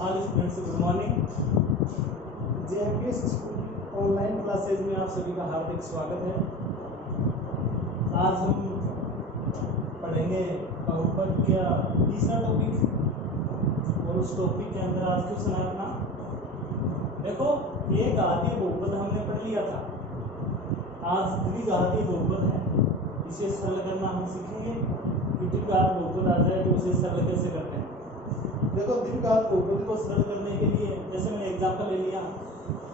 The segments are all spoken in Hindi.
All students good morning. JMPS online classes में आप सभी का हार्दिक स्वागत है। आज हम पढ़ेंगे बहुपद का तीसरा टॉपिक और उस टॉपिक के अंदर आज क्वेश्चन है अपना। देखो, एक घातीय बहुपद हमने पढ़ लिया था, आज द्विघातीय बहुपद है, इसे सरल करना हम सीखेंगे कि द्विघात बहुपद आ जाए तो उसे सरल कैसे करते हैं। देखो, द्विघात बहुपद को सरल करने के लिए जैसे मैंने एग्जांपल ले लिया,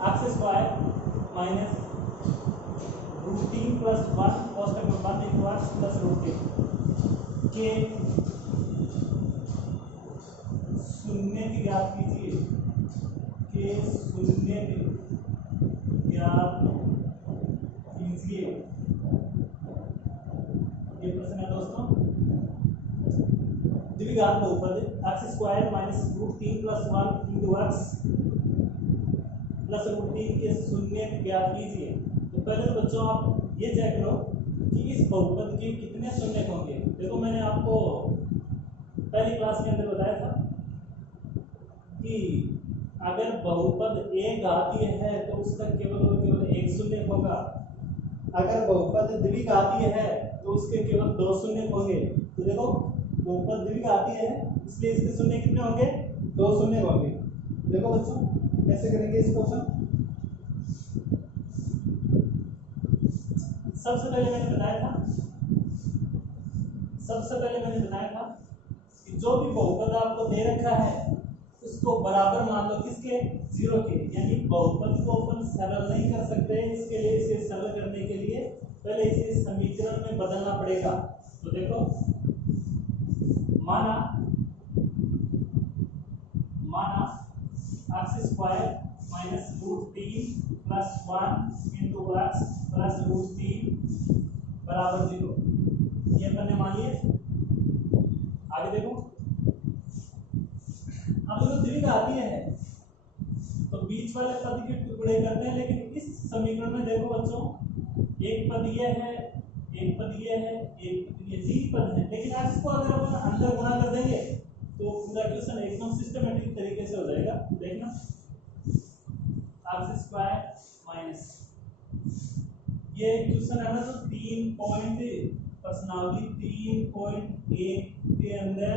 x स्क्वायर माइनस √3 प्लस 1 कोष्ठक में 1 into x प्लस √3 के शून्य की ज्ञात कीजिए, के शून्य की ज्ञात कीजिए, ये प्रश्न है दोस्तों। द्विघात बहुपद x square minus √3 plus 1 into x plus √3 के शून्य ज्ञात कीजिए। तो पहले तो बच्चों आप ये चेक करो कि इस बहुपद के कितने शून्य होंगे। देखो, मैंने आपको पहली क्लास के अंदर बताया था कि अगर बहुपद एक घातीय है तो उसका केवल और केवल एक शून्य होगा, अगर बहुपद द्विघातीय है तो उसके केवल दो शून्य होंगे। तो देखो, बहुपद द्विघातीय है इसलिए इसके शून्य कितने होंगे, दो शून्य होंगे। देखो बच्चों, कैसे करेंगे इस क्वेश्चन। सबसे पहले मैंने बताया था कि जो भी बहुपद आपको दे रखा है उसको बराबर मान लो किसके, जीरो के। यानी बहुपद को अपन सरल नहीं कर सकते, इसके लिए इसे सरल करने के लिए पहले इसे समीकरण में बदलना पड़ेगा। तो देखो, माना x square minus √3 plus 1 into x plus √3 बराबर 0, ये अपन ने मान लिए। आगे देखो, अब देखो द्विघातीय है तो बीच वाले पद के टुकड़े करते हैं, लेकिन इस समीकरण में देखो बच्चों, एक पद ये है, एक पद ये है, एक ये 3 पद है, लेकिन x को अगर अपन अंदर गुणा कर देंगे तो पूरा क्वेश्चन एकदम सिस्टमैटिक तरीके से हो जाएगा। देखना, x स्क्वायर माइनस ये क्वेश्चन है ना, तो 3.1 के अंदर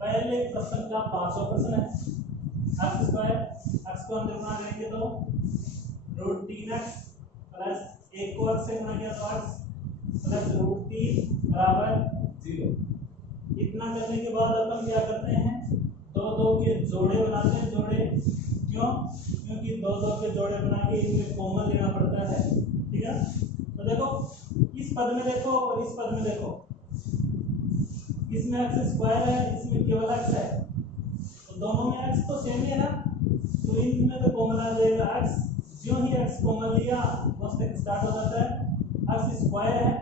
पहले प्रश्न का 500 प्रश्न है। x स्क्वायर, x को अंदर गुणा करेंगे तो √3x प्लस 1 को x से गुणा किया तो x प्लस √3 बराबर 0। इतना करने के बाद अपन क्या करते हैं, दो के जोड़े बनाते हैं। जोड़े क्यों? क्योंकि दो के जोड़े बना के इनमें कॉमन लेना पड़ता है, ठीक है। तो देखो, इस पद में देखो और इस पद में देखो, इसमें x स्क्वायर है, इसमें केवल x है, तो दोनों में x तो सेम ही है ना, तो इनमें तो कॉमन आ जाएगा x। जो ही x कॉमन लिया बस तक स्टार्ट हो जाता है। x स्क्वायर है,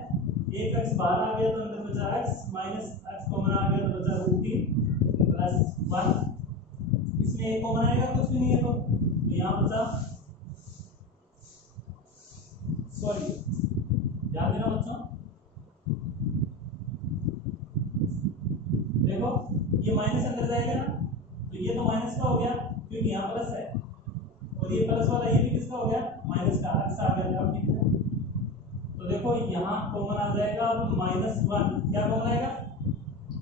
एक x बाहर आ गया तो अंदर बचा x, माइनस x कॉमन आ गया तो बचा √3 प्लस 1। इसमें एक कॉमन आएगा, कुछ भी नहीं है, तो यहाँ बचा, सॉरी ध्यान देना बच्चों, देखो ये माइनस अंदर जाएगा ना, तो ये तो माइनस का हो गया क्योंकि यहाँ प्लस है, और ये प्लस वाला ये भी किसका हो गया, माइनस का, x आ गया। अब ठीक है, तो देखो यहाँ कॉमन आ जाएगा। अब -1 क्या कॉमन आएगा,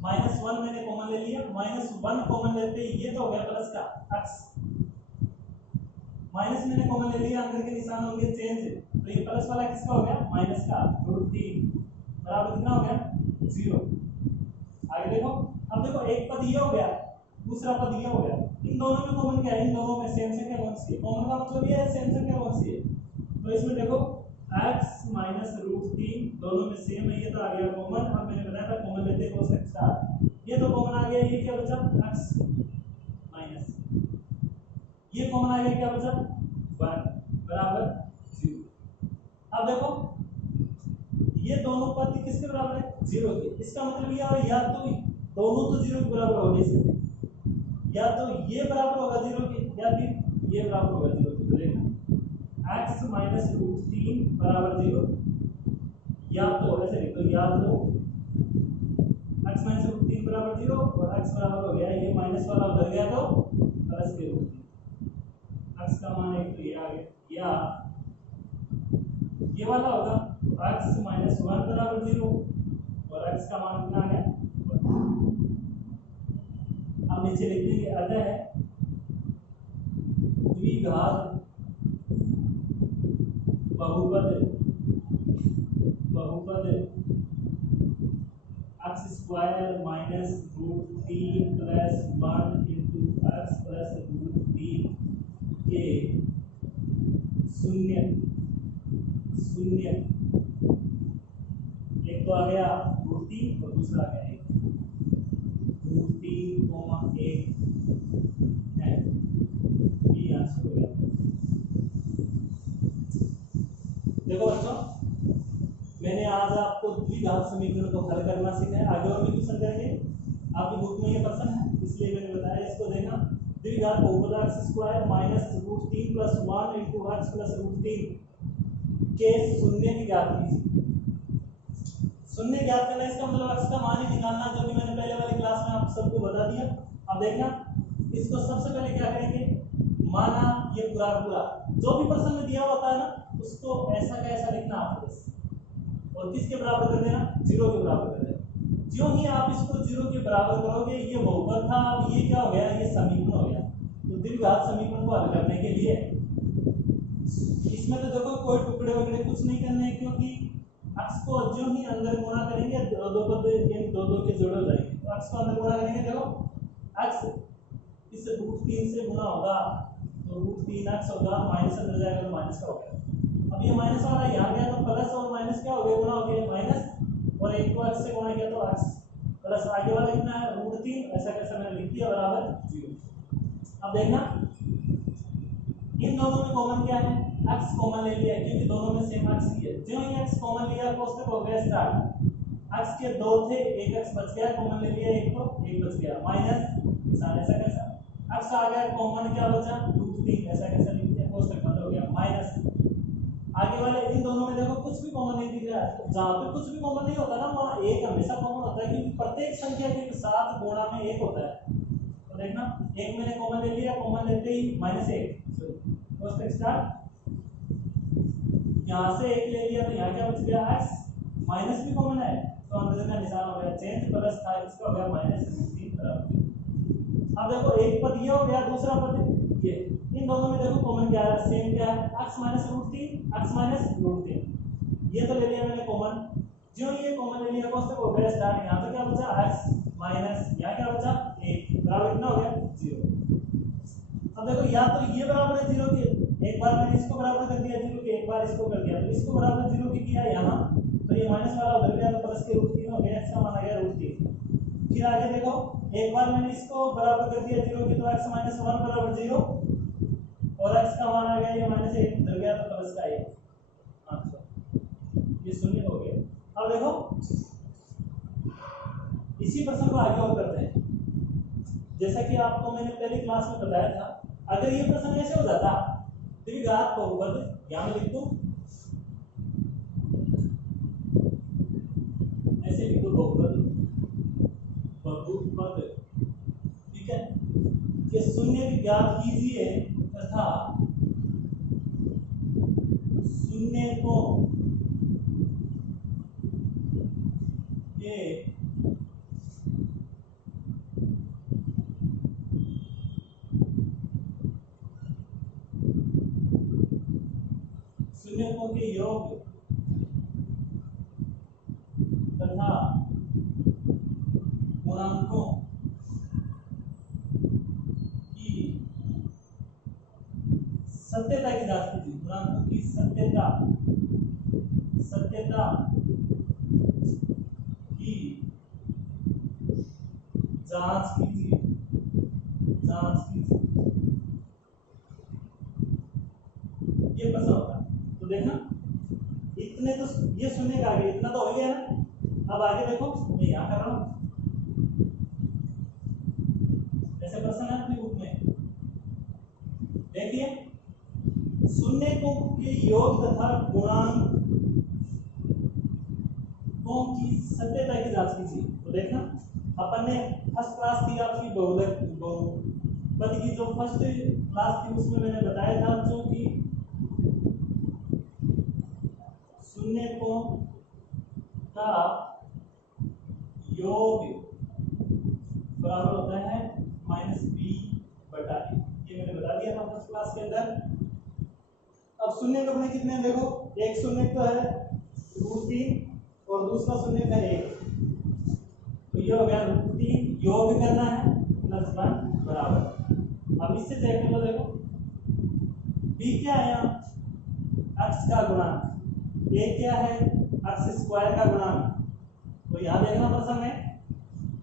-1 मैंने कॉमन ले लिया, -1 कॉमन लेते ही ये तो हो गया प्लस का x, माइनस मैंने कॉमन ले लिया, अंदर के निशान होंगे चेंज, तो ये प्लस वाला किसका हो गया, माइनस का, √3 बराबर कितना हो गया, 0। आगे देखो, अब देखो एक पद ये हो गया, दूसरा पद ये हो गया, इन दोनों में कॉमन क्या है, इन दोनों में सेम संख्या कौन सी है, कॉमन का मतलब ये है सेम संख्या कौन सी है। तो इसमें देखो x माइनस √3 दोनों में सेम है, ये तो आ गया कॉमन। अब मैंने बताया था कॉमन लेते को सकता, ये तो कॉमन आ गया, ये क्या बचा, x माइनस ये कॉमन आ गया, क्या बचा, 1 बराबर 0। अब देखो, ये दोनों पद किसके बराबर है, 0 के। इसका मतलब यह है, या तो दोनों तो 0 के बराबर हो नहीं सकते, या तो ये बराबर होगा 0 के, या फिर ये बराबर होगा 0 के। तो देखना, x माइनस √3 बराबर 0, या तो ऐसे लिखो, या तो x माइनस √3 बराबर 0 और x बराबर हो गया, ये माइनस वाला उधर गया तो मान एक तो ये आ गया, या ये वाला होगा x माइनस 1 बराबर 0 और x का मान कितना आ गया। अब नीचे लिख देंगे अतः द्विघात बहुपद x square minus root 3 plus 1 into x plus root 3 के शून्य शून्य, एक तो आ गया रूट 3 और दूसरा आ गया 1 रूट 3 1 है, ये आंसर हो गया। देखो बच्चों, मैंने आज आपको द्विघात समीकरण को हल करना सिखाया, आगे और भी क्वेश्चन करेंगे। आपकी बुक में ये प्रश्न है इसलिए मैंने बताया इसको देखना। द्विघात बहुपद x square minus root 3 plus 1 into x plus root 3 के शून्य की ज्ञात कीजिए। शून्य ज्ञात करना इसका मतलब x का मान ही निकालना, जो कि मैंने पहले वाली क्लास में आप सबको बता दिया। अब देखना इसको सबसे पहले क्या करेंगे, माना ये पूरा पूरा जो भी प्रश्न में दिया होता है ना उसको ऐसा का ऐसा लिखना आपको, और किसके बराबर कर देना, 0 के बराबर कर देना। जो ही आप इसको 0 के बराबर करोगे, ये बहुपद था, अब ये क्या हो गया, ये समीकरण हो गया। तो द्विघात समीकरण को हल करने के लिए इसमें तो देखो कोई टुकड़े वगैरह कुछ नहीं करने हैं, क्योंकि x को जो ही अंदर गुणा करेंगे दो पद इन दो के जोड़ हो जाएंगे। तो x को अंदर गुणा करेंगे, देखो x इस रूट 3 से गुणा होगा तो रूट 3x होगा, माइनस अंदर जाएगा तो माइनस का हो गया। अब ये माइनस वाला यहाँ गया तो प्लस और माइनस क्या हो गया, गुणा हो गया माइनस, और एक को x से गुणा किया तो x प्लस आगे वाला कितना है रूट 3, ऐसा कैसा मैंने लिख दिया बराबर 0। अब देखना इन दोनों में कॉमन क्या है, x कॉमन ले लिया क्योंकि दोनों में सेम x ही है। जो ही x कॉमन लिया कोष्टक हो गया स्टार्ट, x के दो थे एक x बच गया, कॉमन ले लिया एक तो एक बच गया, माइनस निशान ऐसा कैसा, x आ गया कॉमन क्या बचा रूट 3, ऐसा कैसा लिख दिया, कोष्टक बंद हो गया माइनस। आगे वाले इन दोनों में देखो कुछ भी कॉमन नहीं दिख रहा है, जहां पे कुछ भी कॉमन नहीं होता ना वहां एक हमेशा कॉमन होता है, क्योंकि प्रत्येक संख्या के साथ गुणा में एक होता है। तो देखना एक मैंने कॉमन ले लिया, कॉमन लेते ही -1 कोष्टक स्टार्ट, यहां से 1 ले लिया तो यहां क्या बच गया x, माइनस भी कॉमन है तो अंदर का निशान हो गया चेंज, प्लस था इसका हो गया -3 बराबर। अब देखो एक पद ये हो गया, दूसरा पद ये, इन दोनों में देखो कॉमन क्या है, सेम क्या है, x minus root 3 x minus root 3, ये तो ले लिया मैंने कॉमन। जो ये कॉमन ले लिया कोष्टक हो गया स्टार्ट, यहां पे क्या बचा x माइनस, यहां क्या बचा 1 बराबर कितना हो गया 0। अब देखो या तो ये बराबर है 0 के, एक बार मैंने इसको बराबर कर दिया 0 के, एक बार इसको कर दिया, तो इसको बराबर 0 के किया यहाँ, तो ये माइनस वाला उधर गया तो प्लस के रूट 3 हो गया, x का मान आ गया रूट 3। फिर आगे देखो एक बार मैंने इसको बराबर कर दिया 0 के, तो x माइनस 1 बराबर 0 और x का मान आ गया ये -1 उधर गया तो प्लस का 1, अच्छा ये शून्य हो गया। अब देखो इसी प्रश्न को आगे और करते हैं, जैसा कि आपको मैंने पहली क्लास में बताया था। अगर ये प्रश्न ऐसे हो जाता द्विघात बहुपद, यहां लिख दूं ऐसे लिख दो बहुपद, ठीक है, कि शून्य की ज्ञात कीजिए तथा शून्य को के शून्यकों के योग तथा गुणांकों की सत्यता की जांच कीजिए, गुणांकों की सत्यता की जांच कीजिए। ये प्रश्न होता है, तो देखना इतने तो ये शून्य का आगे इतना तो हो गया ना। अब आगे देखो मैं यहाँ कर रहा हूँ, ऐसे प्रश्न है अपनी बुक में, देखिए शून्यकों के योग तथा गुणांकों की सत्यता की जांच कीजिए। तो देखना अपन ने फर्स्ट क्लास थी आपकी बहुपद की, जो फर्स्ट क्लास की उसमें मैंने बताया था बच्चों कि शून्य कोण का योग बराबर होता है -b/a। ये मैंने बता दिया था फर्स्ट क्लास के अंदर। अब शून्य को अपने कितने हैं देखो, एक शून्य तो है √3 और दूसरा शून्य है 1, तो ये हो गया √3 योग करना है +1 बराबर। अब इससे चेक कर लो, देखो b क्या है यहाँ, अक्ष का गुणांक, a क्या है अक्ष स्क्वायर का गुणांक। तो यहाँ देखना प्रश्न में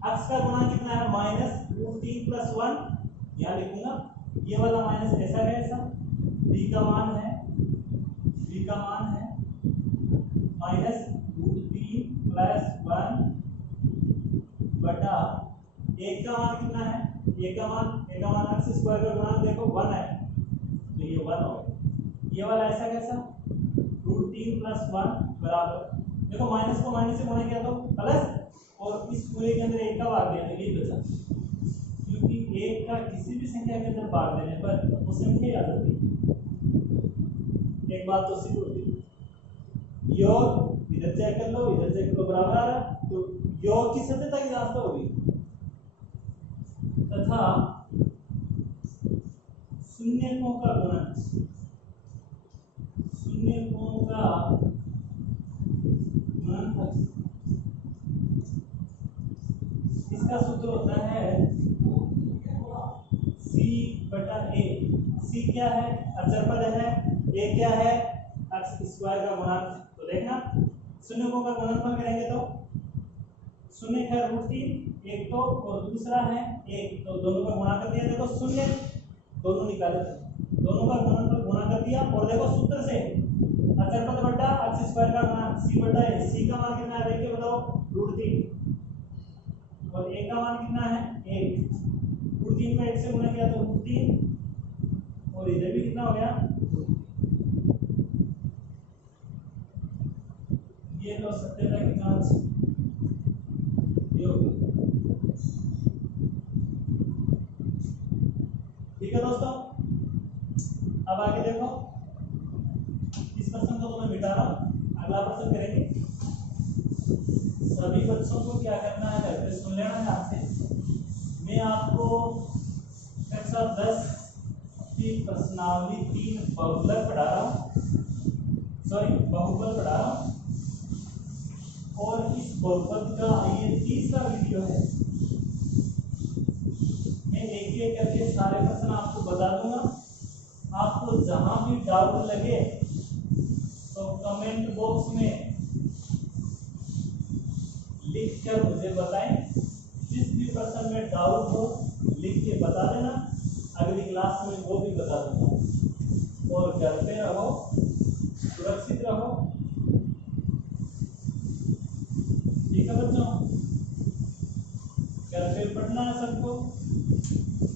अक्ष का गुणांक कितना है -√3 + 1, यहाँ लिखूंगा ये वाला माइनस ऐसा है, ऐसा b का मान है -√3 + 1 बटा 1 का मान कितना है, a का मान अक्ष स्क्वायर का गुणांक देखो 1 है, तो ये 1 हो गया। ये वाला ऐसा कैसा √3 + 1 बराबर, देखो माइनस को माइनस से गुणा किया तो प्लस, और इस पूरे के अंदर 1 का भाग दिया तो ये बचा, क्योंकि 1 का किसी भी संख्या के अंदर भाग देने पर वो संख्या याद होती है। एक बात तो सिद्ध होती है, योग इधर चेक कर लो, इधर चेक करो, बराबर आ रहा है, तो योग की सत्यता की जांच तो होगी। तथा शून्यकों का गुणन, शून्यकों का गुणनफल, इसका सूत्र होता है c/a। c क्या है, अचर पद है, a क्या है अक्ष स्क्वायर का गुणांक। तो देखना शून्यकों का गुणनफल करेंगे तो शून्य है √3 एक तो, और दूसरा है 1, तो दोनों का गुणा कर दिया, देखो शून्य दोनों निकाले, दोनों का गुणनफल गुणा कर दिया, और देखो सूत्र से अचर पद बटा अक्ष स्क्वायर का गुणांक c/a। c का मान कितना है देखिए बताओ √3, और a का मान कितना है 1, √3 में 1 से गुणा किया तो √3, और इधर भी कितना हो गया, ये लो सत्यता की जांच योग। ठीक है दोस्तों, अब आगे देखो, इस प्रश्न को तो मैं मिटा रहा हूं, अगला प्रश्न करेंगे। सभी बच्चों को क्या करना है, घर पे सुन लेना ध्यान से। मैं आपको कक्षा 10 की प्रश्नावली 3 बहुपद पढ़ा रहा हूँ, बहुपद पढ़ा रहा हूँ, और इस बहुपद का ये तीसरा वीडियो है। मैं एक एक करके सारे प्रश्न आपको बता दूंगा, आपको जहां भी डाउट लगे तो कमेंट बॉक्स में लिख कर मुझे बताएं। जिस भी प्रश्न में डाउट हो लिख के बता देना, अगली क्लास में वो भी बता दूंगा। और घर पे रहो, सुरक्षित रहो, ठीक है बच्चों। घर पे पढ़ना है सबको,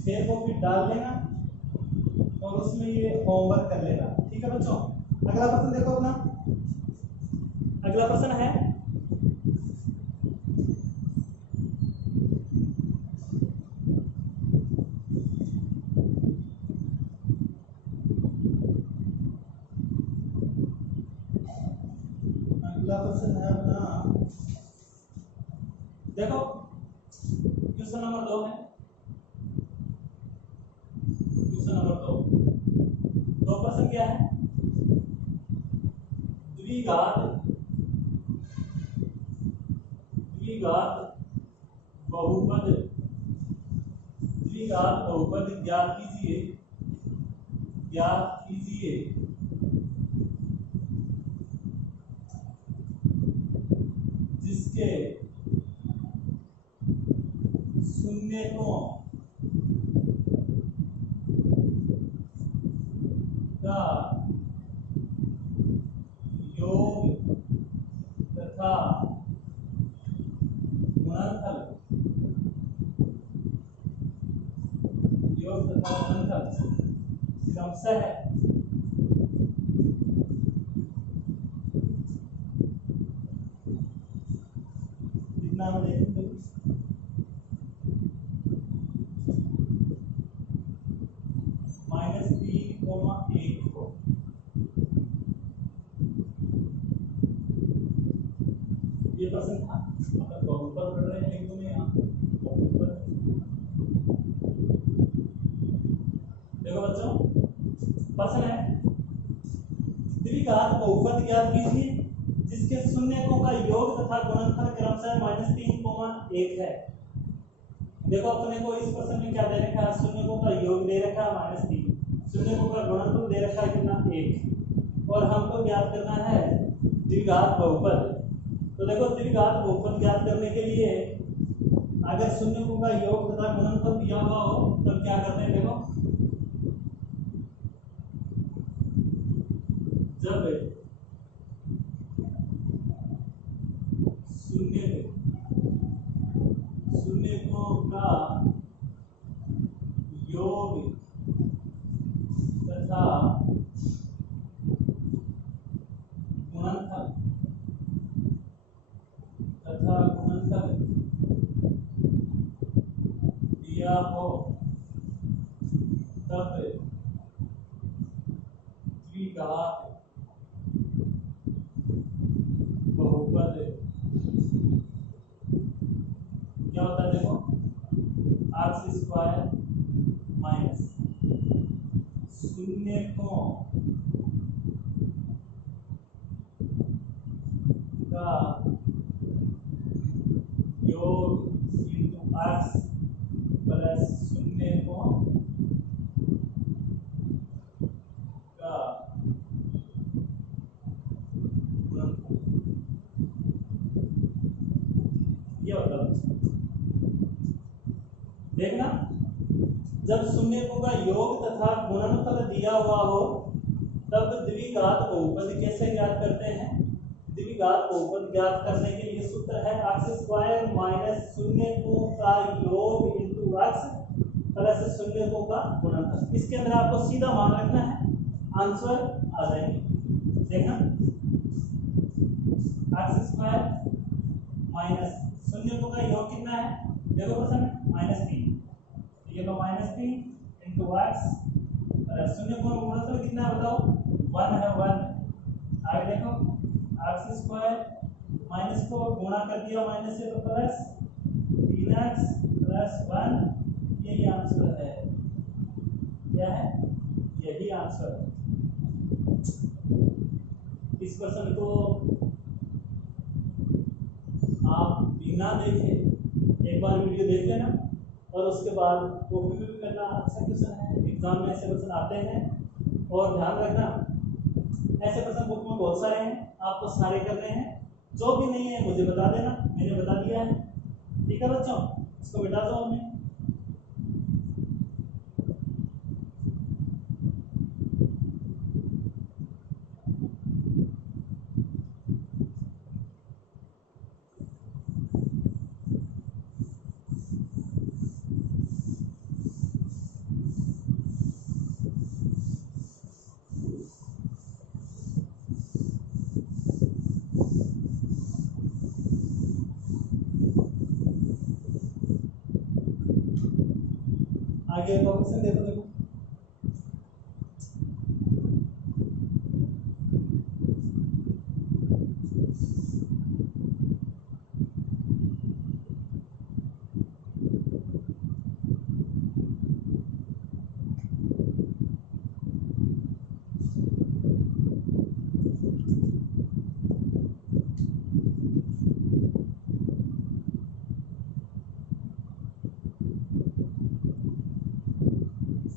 फिर कॉपी डाल लेना और उसमें ये होमवर्क कर लेना, ठीक है बच्चों। अगला प्रश्न देखो अपना, अगला प्रश्न है अपना, देखो क्वेश्चन नंबर 2 है, क्वेश्चन नंबर 2 प्रश्न क्या है, द्विघात बहुपद ज्ञात कीजिए जिसके शून्यकों का योग तथा गुणनफल क्रमशः है। कितना में देखेंगे ये प्रश्न था, मतलब बहुपद पढ़ रहे हैं एक दो में यहाँ बहुपद। देखो बच्चों, प्रश्न है द्विघात बहुपद ज्ञात कीजिए जिसके शून्यकों का योग तथा गुणनफल क्रमशः -3, 1 है। देखो अपने को इस प्रश्न में क्या दे रखा है, शून्यकों का योग दे रखा है -3, शून्यकों का गुणनफल दे रखा है कितना 1, और हमको ज्ञात करना है द्विघात बहुपद। तो देखो द्विघात बहुपद ज्ञात करने के लिए अगर शून्यकों का योग तथा गुणनफल दिया हुआ हो तब क्या करते हैं, देखो जब शून्यकों का योग तथा गुणनफल दिया हो तब द्विघात बहुपद क्या होता है, देखो x² माइनस शून्यकों का योग इंटू x प्लस शून्यकों का गुणनफल, ये होता है। देखना जब शून्यकों का योग तथा गुणनफल दिया हुआ हो तब द्विघात बहुपद कैसे ज्ञात करते हैं। द्विघात बहुपद ज्ञात करने के लिए सूत्र है x² माइनस शून्यकों का योग इंटू x प्लस शून्यकों का गुणनफल। इसके अंदर आपको सीधा मान रखना है, आंसर आ जाएंगे। देखना x² माइनस शून्यकों का योग कितना है, देखो प्रश्न -3, ये तो -3 इंटू x प्लस शून्यकों का गुणनफल कितना है बताओ, 1 है 1। आगे देखो x² माइनस को गुणा कर दिया माइनस से तो प्लस 3x प्लस 1, यही आंसर है। क्या है, यही आंसर है। इस प्रश्न को आप बिना देखे एक बार वीडियो देख लेना और उसके बाद कॉपी में भी करना। अच्छा क्वेश्चन है, एग्जाम में ऐसे क्वेश्चन आते हैं, और ध्यान रखना ऐसे प्रश्न बुक में बहुत सारे हैं, आपको सारे करने हैं। जो भी नहीं है मुझे बता देना, मैंने बता दिया है, ठीक है बच्चों। इसको मिटा दो हमें। आगे का क्वेश्चन देखो, देखो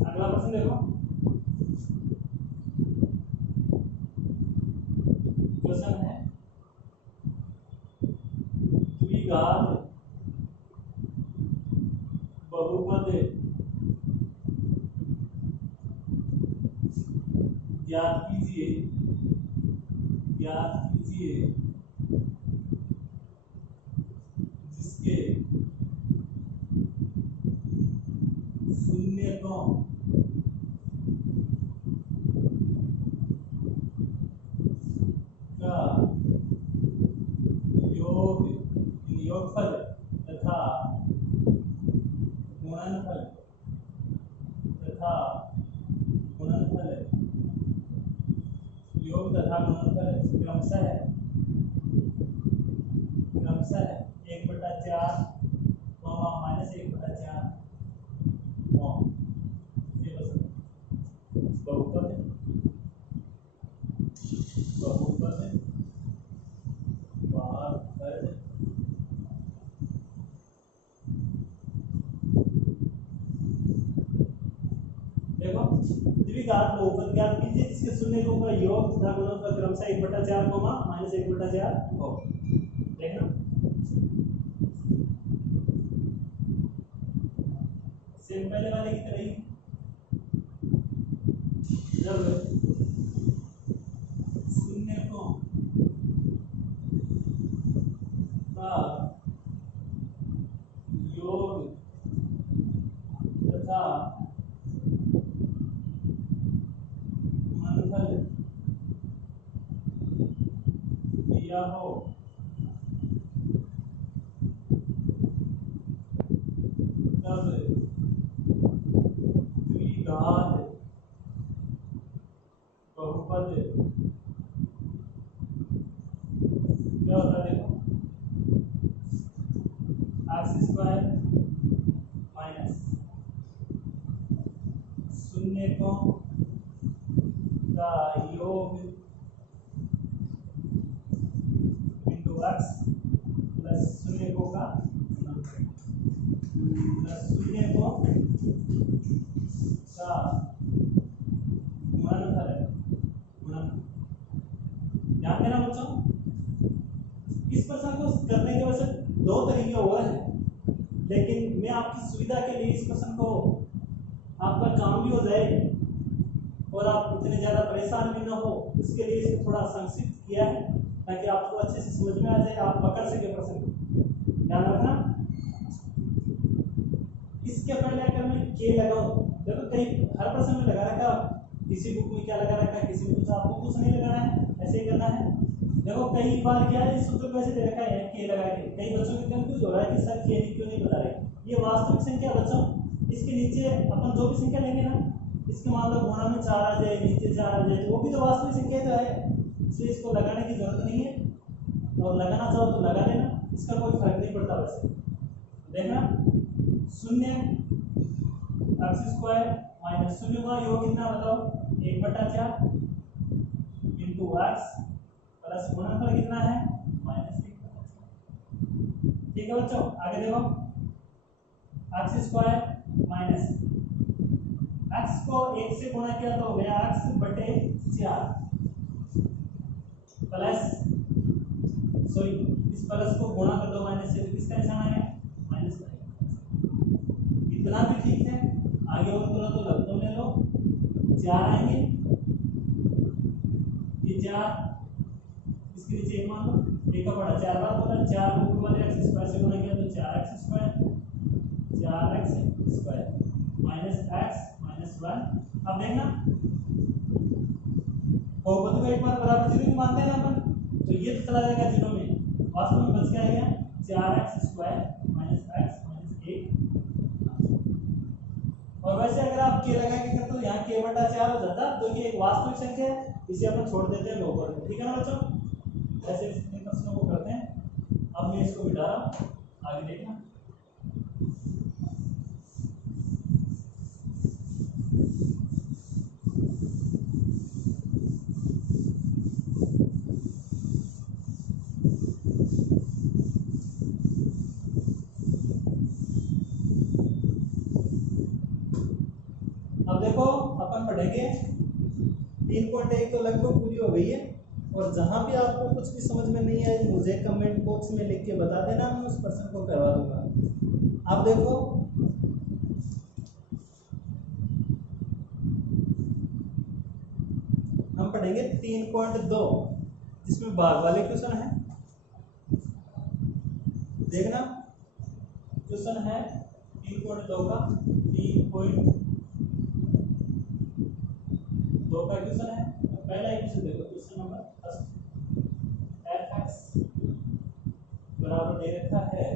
अगला प्रश्न देखो। क्वेश्चन है द्विघात बहुपद ज्ञात कीजिए जिसके शून्यकों का योगफल तथा गुणनफल योग तथा गुणनफल क्रमशः भी घात बहुपद ज्ञात कीजिए जिसके शून्य का योग तथा गुणनफल क्रमशः 1/4 -1/4 हो। देखना सेम पहले वाले की तरह ही जब शून्य को का योग तथा गुणनफल दिया हो तब द्विघात बहुपद क्या होता है? देखो x² माइनस शून्य को का योग इंटू x प्लस शून्य को का प्लस शून्य को का गुणनफल है। गुणन ध्यान देना बच्चों, इस प्रश्न को करने के वैसे दो तरीके और हैं, लेकिन मैं आपकी सुविधा के लिए इस प्रश्न को आपका काम भी हो जाए और आप इतने ज़्यादा परेशान भी ना हो, इसके लिए इसको थोड़ा संक्षिप्त किया है ताकि आपको अच्छे से समझ में आ जाए, आप पकड़ सके प्रश्न को। ध्यान रखना, इसके पहले अगर मैं के लगाऊं, देखो कहीं हर प्रश्न में लगा रखा, किसी बुक में क्या लगा रखा है, किसी में कुछ, आपको कुछ नहीं लगाना है, ऐसे ही करना है। देखो कई बार क्या है, इस सूत्र को ऐसे दे रखा है के लगा के, कई बच्चों के कंफ्यूज हो रहा है कि सर के क्यों नहीं बता रहे। ये वास्तविक संख्या बच्चों, इसके नीचे अपन जो भी संख्या लेंगे ना, इसके मान लो गुणा में 4 आ जाए, नीचे 4 आ जाए, वो भी तो वास्तविक संख्या तो है, इसलिए इसको लगाने की जरूरत नहीं है, और लगाना चाहो तो लगा लेना, इसका कोई फर्क नहीं पड़ता। वैसे देखना, शून्य x² माइनस शून्य का योग कितना बताओ, 1/4 इंटू x प्लस गुणनफल कितना है, -1/4। ठीक है बच्चों, आगे देखो, x² माइनस x को 1 से गुणा किया तो हो गया x/4 प्लस, सॉरी इस प्लस को गुणा कर दो माइनस से, किसका निशान है, माइनस का। इतना भी ठीक है, आगे और करो तो लब्धों ले लो, 4 आएंगे, ये 4 इसके नीचे 1 मान लो, 1 का बड़ा 4 बार बोला, 4 को ऊपर वाले x² से गुणा किया तो 4x² माइनस x माइनस 1। अब देखना, बहुपद को एक बार बराबर जीरो में मानते हैं ना अपन, तो ये तो चला जाएगा जीरो में, वास्तव में बच क्या आएगा, 4x² माइनस x माइनस 1। और वैसे अगर आप के लगा के करते तो यहाँ k/4 हो जाता, तो ये एक वास्तविक संख्या है, इसे अपन छोड़ देते हैं बहुपद में। ठीक है ना बच्चों, ऐसे इन प्रश्नों को करते हैं। अब मैं इसको मिटा रहा हूँ, आगे देखना। अब देखो अपन पढ़ेंगे 3.1 तो लगभग पूरी हो गई है, और जहां भी आपको कुछ भी समझ में नहीं आए मुझे कमेंट बॉक्स में लिख के बता देना, मैं उस प्रश्न को करवा दूंगा। अब देखो, हम पढ़ेंगे 3.2 जिसमें भाग वाले क्वेश्चन है। देखना, क्वेश्चन है 3.2 का, 3.2 का क्वेश्चन है। पहला ही क्वेश्चन देखो, क्वेश्चन नंबर f(x) बराबर दे रखा है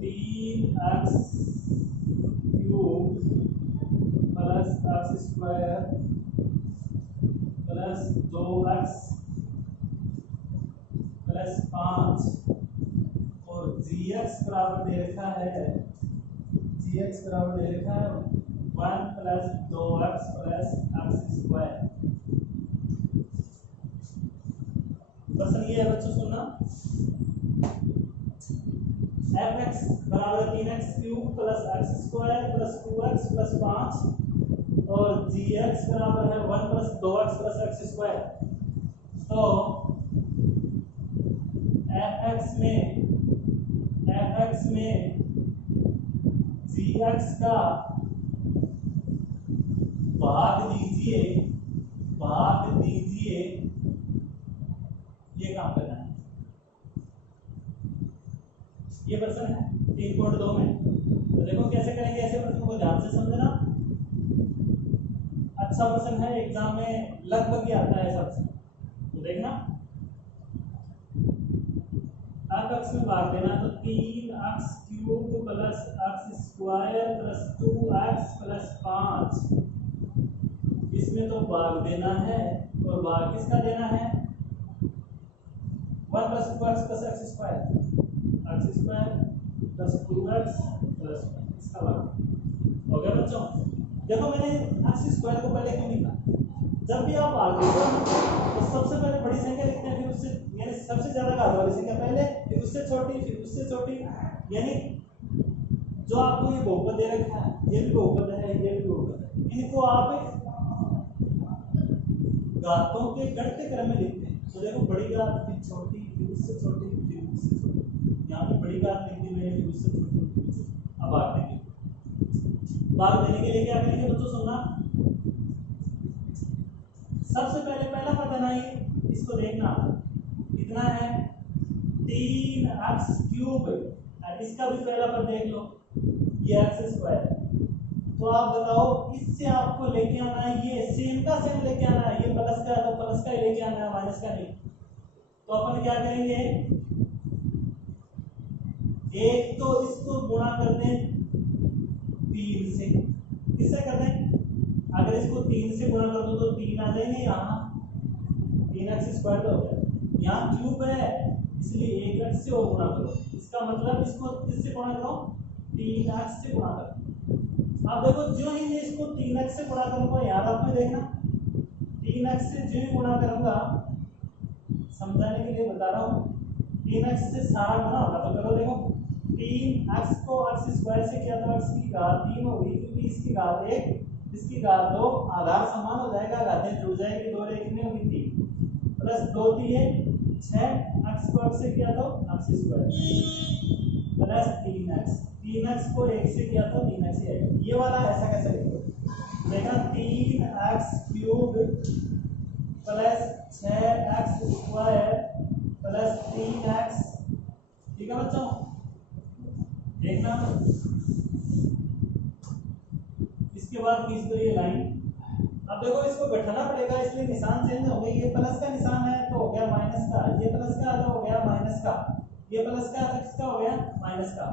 3x³ plus x² plus 2x plus 5 और gx बराबर दे रखा है 1 प्लस 2x प्लस x²। प्रश्न ये है बच्चों, सुनना, f(x) बराबर 3x³ plus x square plus 2x plus 5 और जी एक्स बराबर है 1 plus 2x plus x square. तो एफ एक्स में जी एक्स का भाग दीजिए ये काम करना है। ये प्रश्न है 3.2 में। तो देखो कैसे करेंगे, ऐसे प्रश्न को ध्यान से समझना। अच्छा प्रश्न है, एग्जाम में लगभग ही आता है सबसे। तो देखना एफ एक्स में भाग देना, तो 3x cube plus x square plus 2x plus 5 इसमें तो भाग देना है, और भाग किसका देना है 1 plus 2x plus x square plus 2x plus इसका भाग हो गया बच्चों। देखो मैंने एक्स स्क्वायर को पहले क्यों लिखा, जब भी आप भाग देते हो तो सबसे पहले बड़ी संख्या लिखते हैं, फिर उससे यानी सबसे ज्यादा घात वाली संख्या पहले, फिर उससे छोटी, फिर उससे छोटी। यानी जो आपको ये बहुपद दे रखा है, ये भी बहुपद है, ये भी बहुपद है, इनको आप घातों के गणितीय क्रम में लिखते हैं। तो देखो बड़ी घात फिर छोटी, फिर उससे छोटी, फिर उससे छोटी। यहाँ पे बड़ी घात लिख दी मैंने, फिर उससे छोटी, फिर उससे। अब भाग देंगे। भाग देने के लिए क्या करेंगे बच्चों, सुनना। सबसे पहले पहला पद है ना ये, इसको देखना कितना है 3x क्यूब, इसका भी पहला पद देख लो, ये एक्स स्क्वायर। तो आप बताओ इससे आपको लेके आना है, ये सेम का सेम लेके आना है, ये प्लस का है तो प्लस का ही लेके आना है, माइनस का नहीं। तो अपन क्या करेंगे, एक तो इसको गुणा कर दें 3 से, किससे कर दें, अगर इसको 3 से गुणा कर दो तो 3 आ जाएंगे, यहाँ 3x स्क्वायर तो हो गया, यहाँ क्यूब है इसलिए 1x से और गुणा करो। इसका मतलब इसको किससे गुणा करो, 3x से गुणा करो। अब देखो जो ही मैं इसको 3x से गुणा करूंगा, याद आपने देखना 3x से जो ही गुणा करूंगा, समझाने के लिए बता रहा हूँ, 3x से सारा गुणा होगा। तो करो देखो 3x को x स्क्वायर से किया तो x की घात 3 होगी, क्योंकि इसकी घात 1 इसकी घात 2, आधार समान हो जाएगा, घातें जुड़ जाएगी, 2 कितनी होगी 3 प्लस 2 3 6, x को x से किया तो x स्क्वायर प्लस 3x को 1 से किया तो 3x ही आएगा। ये वाला ऐसा कैसे लिखोगे, देखना 3x cube plus 6x square plus 3x, ठीक है बच्चों, देखना। इसके बाद खींच दो ये लाइन। अब देखो इसको बैठाना पड़ेगा, इसलिए निशान चेंज हो गए, ये प्लस का निशान है तो हो गया माइनस का, ये प्लस का तो हो गया माइनस का, ये प्लस का तो किसका हो गया माइनस का।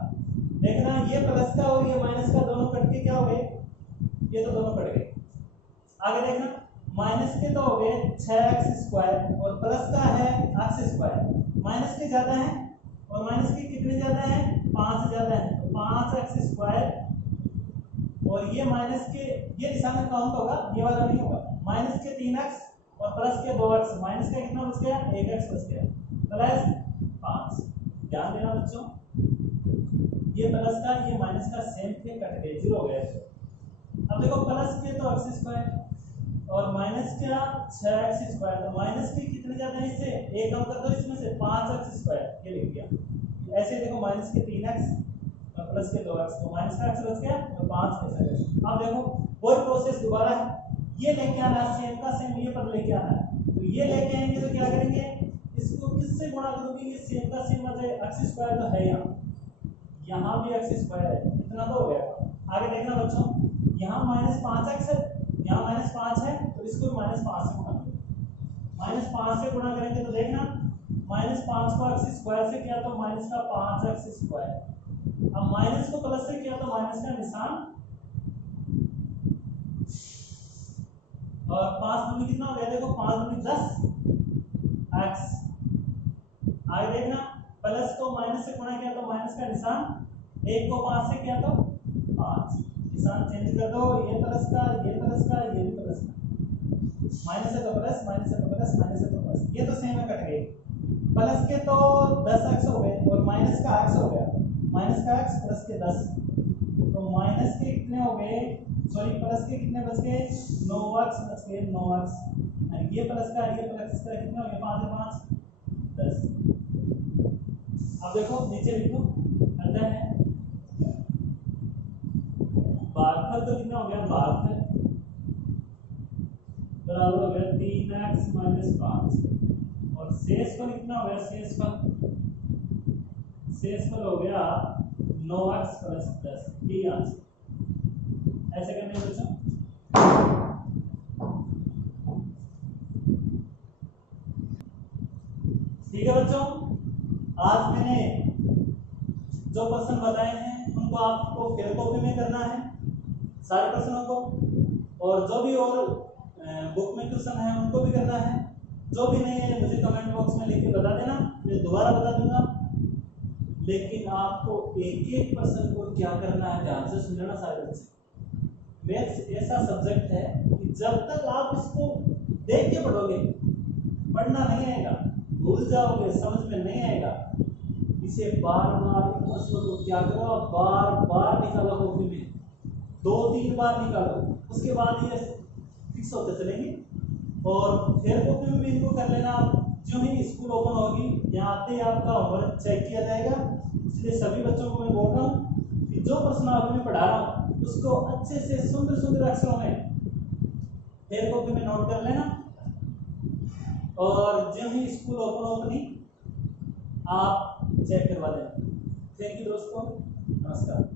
देखना ये प्लस का और ये माइनस का दोनों कट के क्या हो गए, ये तो दोनों कट गए। आगे देखना माइनस के तो हो गए 6x स्क्वायर और प्लस का है x स्क्वायर, माइनस के ज्यादा है और माइनस के कितने ज्यादा है 5 ज्यादा है, तो 5x स्क्वायर और ये माइनस के ये निशान में काउंट होगा, ये वाला नहीं होगा। माइनस के 3x और प्लस के 2x, माइनस का कितना बच गया 1x बच गया प्लस 5। ध्यान देना बच्चों, ये प्लस का ये माइनस का सेम थे, कट गए, जीरो हो गया। अब देखो प्लस के तो x स्क्वायर और माइनस का 6x स्क्वायर, तो माइनस के कितने ज्यादा है इससे, एक कम कर दो इसमें से 5x स्क्वायर, ये लिख दिया। ऐसे देखो माइनस के 3x और प्लस के 2x, तो माइनस का x बच गया और 5 ऐसा है। अब देखो वही प्रोसेस दोबारा है, ये लेके आना है सेम का सेम, ये पर लेके आना है, तो ये लेके आएंगे तो क्या करेंगे, इसको किससे गुणा करोगे, ये सेम का सेम आ जाए, x स्क्वायर तो है यहाँ भी x स्क्वायर है, इतना तो हो गया। आगे देखना बच्चों, यहाँ माइनस 5x है, यहाँ माइनस 5 है, तो इसको माइनस 5 से गुणा करो। माइनस 5 से गुणा करेंगे तो देखना माइनस 5 को x स्क्वायर से किया तो माइनस का 5x स्क्वायर, अब माइनस को प्लस से किया तो माइनस का निशान, और 5 दूनी कितना हो गया, देखो 5 दूनी 10x। आगे देखना प्लस को माइनस से गुणा किया तो माइनस का निशान, 1 को 5 से किया तो 5, निशान चेंज कर दो, ये प्लस का ये प्लस का ये भी प्लस का, माइनस है तो प्लस, माइनस है तो प्लस, माइनस है तो प्लस, ये तो सेम है, कट गए। प्लस के तो 10x हो गए और माइनस का x हो गया, माइनस का x प्लस के 10, माइनस के कितने हो गए, सॉरी प्लस के कितने बच गए, 9x बच गए, 9x। ये प्लस का कितने हो गए, 5 और 5 10। अब देखो नीचे लिखो, अतः है भागफल तो कितना हो गया, भागफल बराबर हो गया 3x - 5 और शेषफल कितना हो गया, शेषफल हो गया 9x + 10। ये आंसर ऐसे करने बच्चों। ठीक है बच्चों, आज मैंने जो प्रश्न बताए हैं उनको आपको फेयर कॉपी में करना है सारे प्रश्नों को, और जो भी और बुक में क्वेश्चन है उनको भी करना है। जो भी नहीं है मुझे कमेंट बॉक्स में लिख के बता देना, मैं दोबारा बता दूंगा। लेकिन आपको एक एक प्रश्न को क्या करना है, ध्यान से सुनना सारे बच्चे। मैथ्स ऐसा सब्जेक्ट है कि जब तक आप इसको देख के पढ़ोगे पढ़ना नहीं आएगा, भूल जाओगे, समझ में नहीं आएगा। इसे बार बार प्रश्न को क्या करो, बार बार निकालो कॉपी में, 2-3 बार निकालो, उसके बाद ये फिक्स होते चलेंगे। और फिर कॉपी में भी इनको कर लेना। जो ही स्कूल ओपन होगी यहाँ आते ही आपका होमवर्क चेक किया जाएगा। इसलिए सभी बच्चों को मैं बोल रहा हूँ कि जो प्रश्न आपने पढ़ा रहा हूँ उसको अच्छे से सुंदर सुंदर अक्षरों में फिर कॉपी में नोट कर लेना। और जो ही स्कूल ओपन आप चेक करवा देना। थैंक यू दोस्तों, नमस्कार।